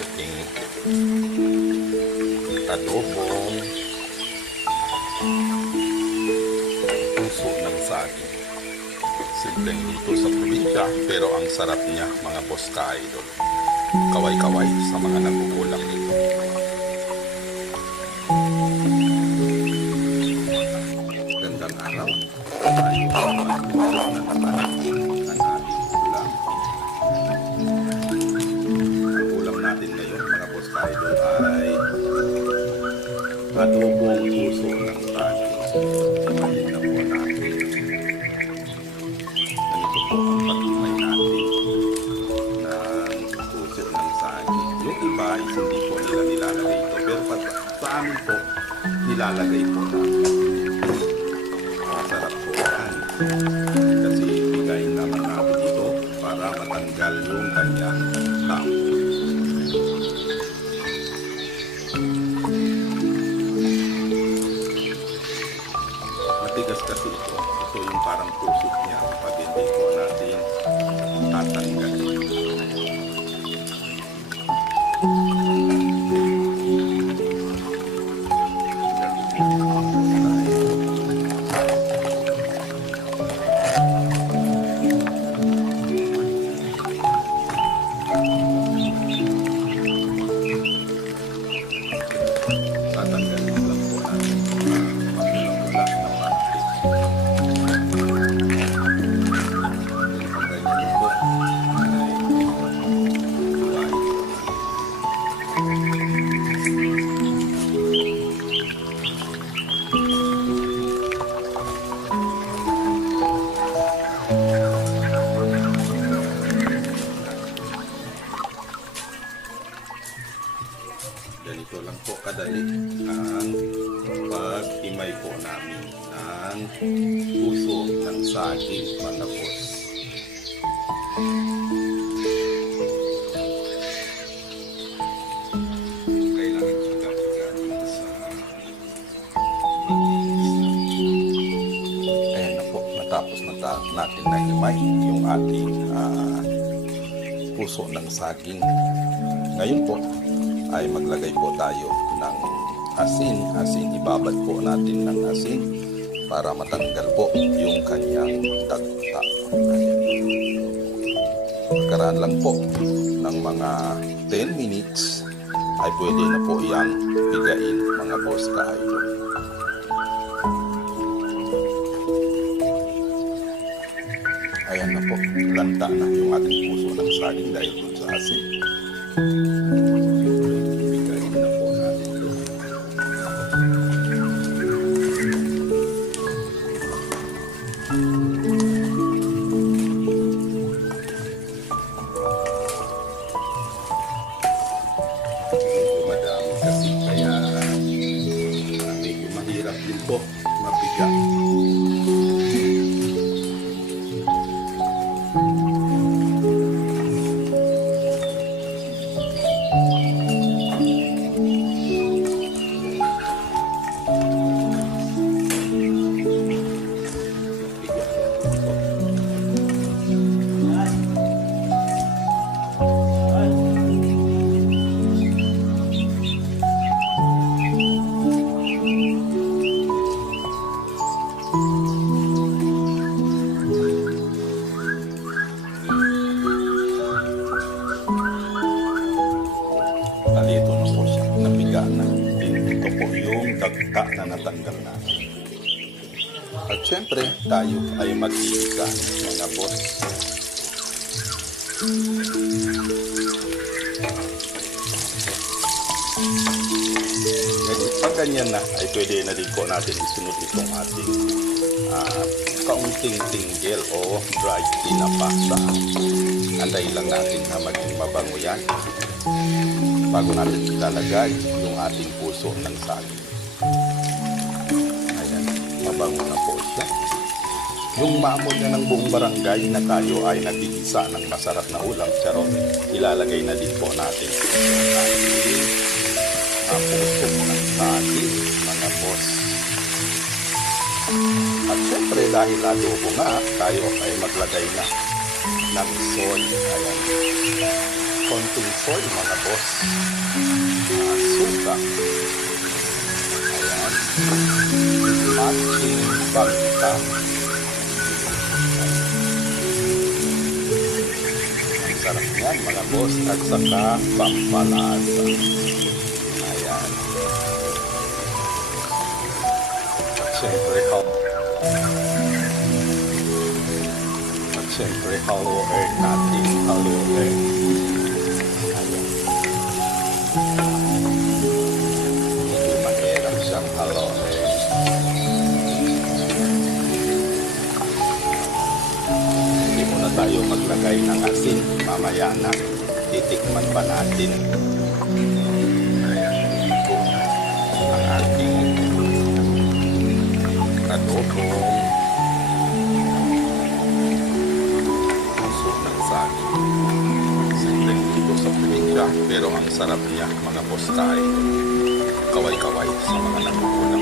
ating adobong puso ng saging. Simpleng luto sa probinsya pero ang sarap niya mga boss ka-idol. Kaway-kaway sa mga nagugulang nito. Gandang araw. Tayo ang magluto ng saging ng ating ulam. Ang ulam natin ngayon mga boss ka-idol ay adobong puso ng saging. Ipahin na po natin. Ganito po ang pag-imay natin ng puso ng saging. Yung iba ay hindi po nila nilalagay ito. Pero sa amin po, nilalagay po natin. Masarap po yan. Kasi bigayin naman natin ito para matanggal yung kanyang tamo. Matigas kasi ito. Ito yung parang pusok niya pag hindi po natin tatanggalin. Tatanggalin lang po natin pagmula na parte. Ganyan po ay buhay. Ganito lang po kadali ang pag-imay po namin ng puso ng saging mga boss. Kailangan siya dito sa ayan na po, natapos na natin na himay yung ating puso ng saging. Ngayon po ay maglagay po tayo ng asin. Ibabad po natin ng asin para matanggal po yung kanyang dagta. Pagkaraan lang po ng mga 10 minutes ay pwede na po yang bigain mga boss ka-idol. Ayan na po, lanta na yung ating puso ng saging dahil po sa asin. Madami kasi kaya medyo mahirap din po mabigat. Ito na po siya, nabiga na. Ito po yung dagta na natanggal natin. At syempre, tayo ay mag-iisa mga boss. Pag ganyan na, ay pwede na din po natin isunod itong ating kaunting tinggel o dried tinapasa. Antayin lang natin na maging mabango yan bago natin ilalagay yung ating puso ng saging. Ayan, mabango na po siya. Yung maamoy na ng buong barangay na tayo ay nagigisa ng masarap na ulam, charot, ilalagay na din po natin yung ating puso ng saging mga boss. At syempre dahil adobo nga, tayo ay maglagay na ng soy. Ayan. Konting soy mga boss. Suka. Ayan. Matching bangka. Ang sarap niyan mga boss. At saka pampalasa. Ayan. At syempre, hollow earth natin. Hollow earth. Ayan. Medyo mahirap siyang hollow earth. Hindi muna tayo maglagay ng asin. Mamaya na. Titikman pa natin. Ayan. Ito ang ating adobong puso ng saging. Simple dito sa probinsya, pero ang sarap niya mga boss kahit kaway-kaway sa mga nagugulang